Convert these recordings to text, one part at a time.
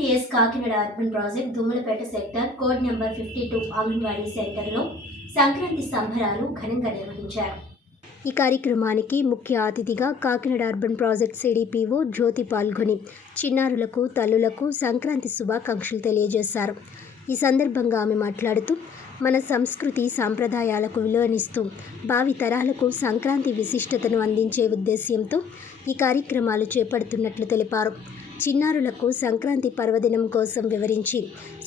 ICDS Kakinada urban project Dummalapeta sector code number 52 anganwadi సెంటర్లో సంక్రాంతి సంబరాలు ఘనంగా నిర్వహించారు. ఈ కార్యక్రమానికి ముఖ్య అతిథిగా Kakinada urban project CDPO Jyothi పాల్గొని చిన్నారులకు తల్లులకు సంక్రాంతి శుభాకాంక్షలు తెలియజేశారు. ఈ సందర్భంగా ఆమె మాట్లాడుతూ మన సంస్కృతి సాంప్రదాయాలకు విలువనిస్తూ భావి తరాలకు సంక్రాంతి విశిష్టతను అందించే ఉద్దేశ్యంతో ఈ కార్యక్రమాలు చేపడుతున్నట్లు తెలిపారు. చిన్నారులకు సంక్రాంతి పర్వదినం కోసం వివరించి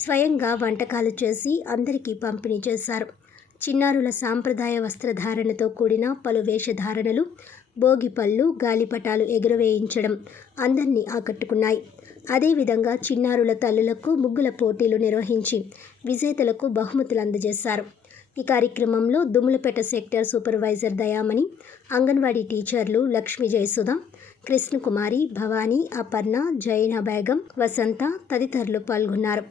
స్వయంగా వంటకాలు చేసి అందరికీ పంపిణీ చేశారు. చిన్నారుల సాంప్రదాయ వస్త్రధారణతో కూడిన పలు వేషధారణలు, భోగిపళ్ళు, గాలిపటాలు ఎగురవేయించడం అందరినీ ఆకట్టుకున్నాయి. అదేవిధంగా చిన్నారుల తల్లులకు ముగ్గుల పోటీలు నిర్వహించి విజేతలకు బహుమతులు అందజేశారు. ఈ కార్యక్రమంలో దుమ్మలపేట సెక్టర్ సూపర్వైజర్ దయామణి, అంగన్వాడీ టీచర్లు లక్ష్మీ జయసుధ, కృష్ణకుమారి, భవానీ, అపర్ణ, జైనా బేగం, వసంత తదితరులు పాల్గొన్నారు.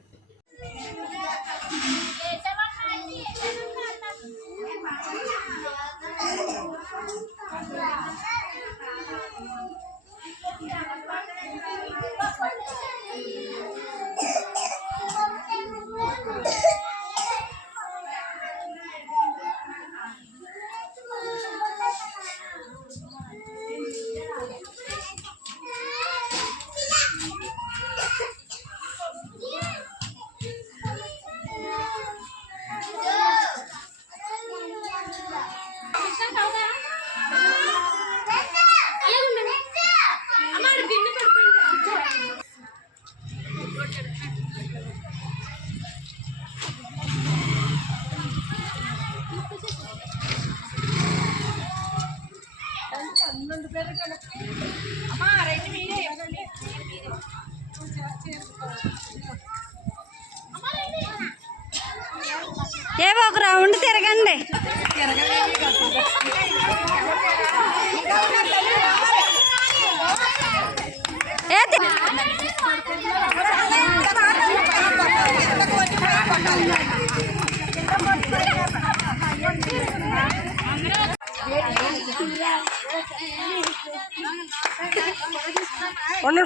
ఏవో ఒక రౌండ్ తిరగండి.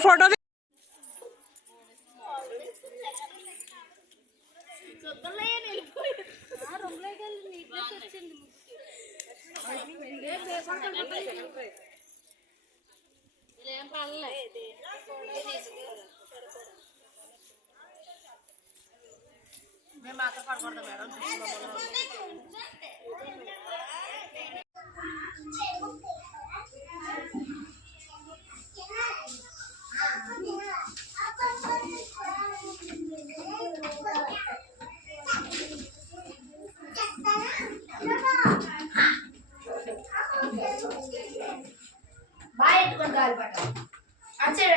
ఫోటో బాయ్ ఎత్తుకొని గాలిపట అచ్చేడు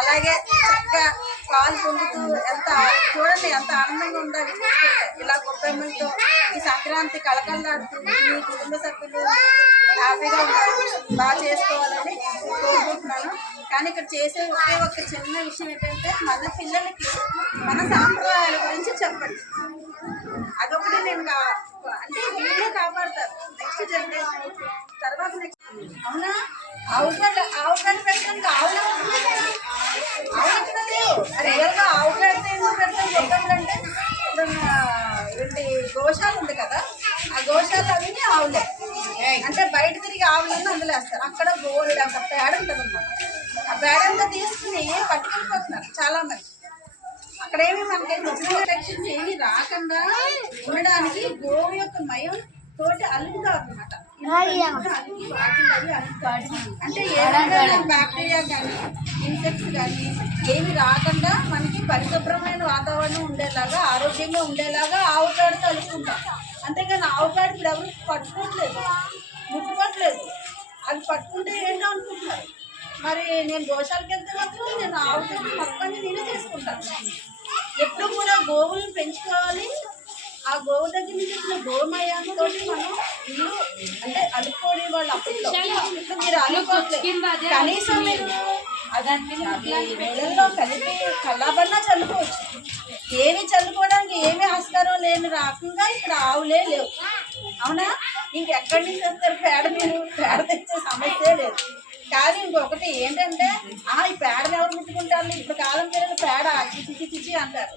అలాగే చక్కగా పాలు పొందుతూ ఎంత చూడండి ఎంత ఆనందంగా ఉండాలి. ఇలా గొప్పమ్మలతో ఈ సంక్రాంతి కళకళలాడుతుంది. మీ కుటుంబ సభ్యులు హ్యాపీగా ఉండాలి, బాగా చేసుకోవాలని కోరుకుంటున్నాను. కానీ ఇక్కడ చేసే ఒకే ఒక చిన్న విషయం ఏంటంటే మన పిల్లలకి మన సాంప్రదాయాల గురించి చెప్పండి. అదొకటి నేను అంటే వీళ్ళే కాపాడతారు నెక్స్ట్ జనరేషన్ తర్వాత. నెక్స్ట్ అవునా ఆవుగడ్డ పెట్టడానికి ఆవులు రియల్గా ఆవు పెడితే ఎందుకు పెడతాం గొప్పలు అంటే ఇప్పుడు గోశాల ఉంది కదా, ఆ గోశాల అవి ఆవులే అంటే బయట తిరిగి ఆవులను అందులో వేస్తారు. అక్కడ గోల్డ్ అంత పేడ ఉంటుంది అన్నమాట. ఆ పేడ అంతా తీసుకుని పట్టుకెళ్ళిపోతున్నారు చాలా మంది. అక్కడేమి మనకి ఇన్ఫెక్షన్స్ ఏమి రాకుండా ఉండడానికి గోవు యొక్క మయం తోటి అలుగుతారు అనమాట. అంటే ఏదైనా బ్యాక్టీరియా కానీ ఇన్సెక్ట్స్ కానీ ఏమి రాకుండా మనకి పరిశుభ్రమైన వాతావరణం ఉండేలాగా ఆరోగ్యంగా ఉండేలాగా ఆవు పేడ కలుపుకుంటాం. అంతేగాని ఆవు పేడ ఇప్పుడు ఎవరు పట్టుకోవట్లేదు, ముట్టుకోవట్లేదు. అది పట్టుకుంటే ఏంటో అనుకుంటున్నారు. మరి నేను గోశాలకు వెళ్తే మాత్రం నేను ఆవు పేడ మొత్తం నేనే చేసుకుంటాను. ఎప్పుడు కూడా గోవులను పెంచుకోవాలి. ఆ గోవు దగ్గర నుంచి వచ్చిన గోమయంతో మనం ఇల్లు అంటే అలుపుకోని వాళ్ళు అప్పట్లో ఇప్పుడు మీరు అలుకోవట్లేదు. కనీసం మీరు నీళ్ళల్లో కలిపి కల్లాబన్నా చల్లుకోవచ్చు. ఏమి చల్లుకోవడానికి ఏమీ ఆస్కారం లేని రకంగా ఇక్కడ ఆవులే లేవు. అవునా? ఇంకెక్కడి నుంచి వస్తారు పేడ? మీరు పేడ తెచ్చే సమస్యే లేదు. కానీ ఇంకొకటి ఏంటంటే ఈ పేడను ఎవరు ముట్టుకుంటారు? ఇప్పుడు కాలం పిల్లలు పేడ చిచి చిచి అంటారు.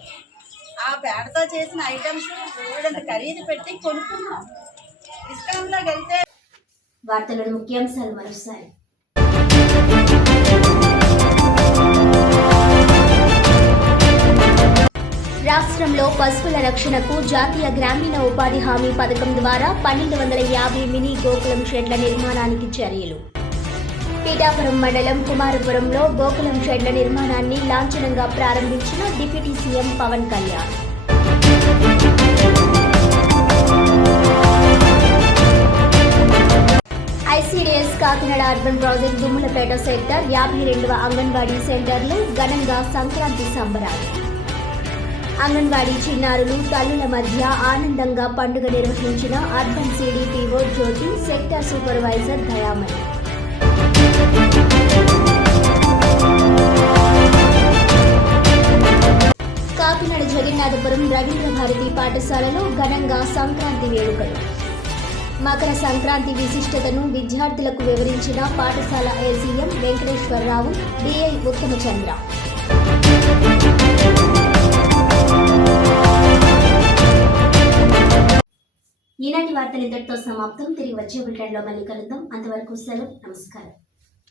ఆ పేడతో చేసిన ఐటమ్స్ చూడండి ఖరీదు పెట్టి కొనుక్కున్నాం. ఇస్కాంలోకి వెళ్తే వార్తలను ముఖ్యాంశాలు మరోసారి. రాష్ట్రంలో పశువుల రక్షణకు జాతీయ గ్రామీణ ఉపాధి హామీ పథకం ద్వారా 1250 మినీ గోకులం షెడ్ల నిర్మాణానికి చర్యలు. పీఠాపురం మండలం కుమారపురంలో గోకులం షెడ్ల నిర్మాణాన్ని లాంఛనంగా ప్రారంభించిన deputy CM Pawan Kalyan. ICDS Kakinada urban project Dummulapeta sector 52వ అంగన్వాడీ సెంటర్లో ఘనంగా సంక్రాంతి సంబరాలు. అంగన్వాడీ చిన్నారులు తల్లుల మధ్య ఆనందంగా పండుగ నిర్వహించిన అర్బన్ సిడిపిఓ జ్యోతి, సెక్టర్ సూపర్వైజర్ దయామణి. కాకినాడ జగన్నాథపురం రవీంద్ర భారతి పాఠశాలలో ఘనంగా సంక్రాంతి వేడుకలు. మకర సంక్రాంతి విశిష్టతను విద్యార్థులకు వివరించిన పాఠశాల ఏసీఎం వెంకటేశ్వరరావు, డిఐ ఉత్తమచంద్ర. ఈనాటి వార్తలు ఇంతటితో సమాప్తం. తిరిగి వచ్చే బులెటిన్లో మళ్ళీ కలుద్దాం. అంతవరకు సెలవు. నమస్కారం.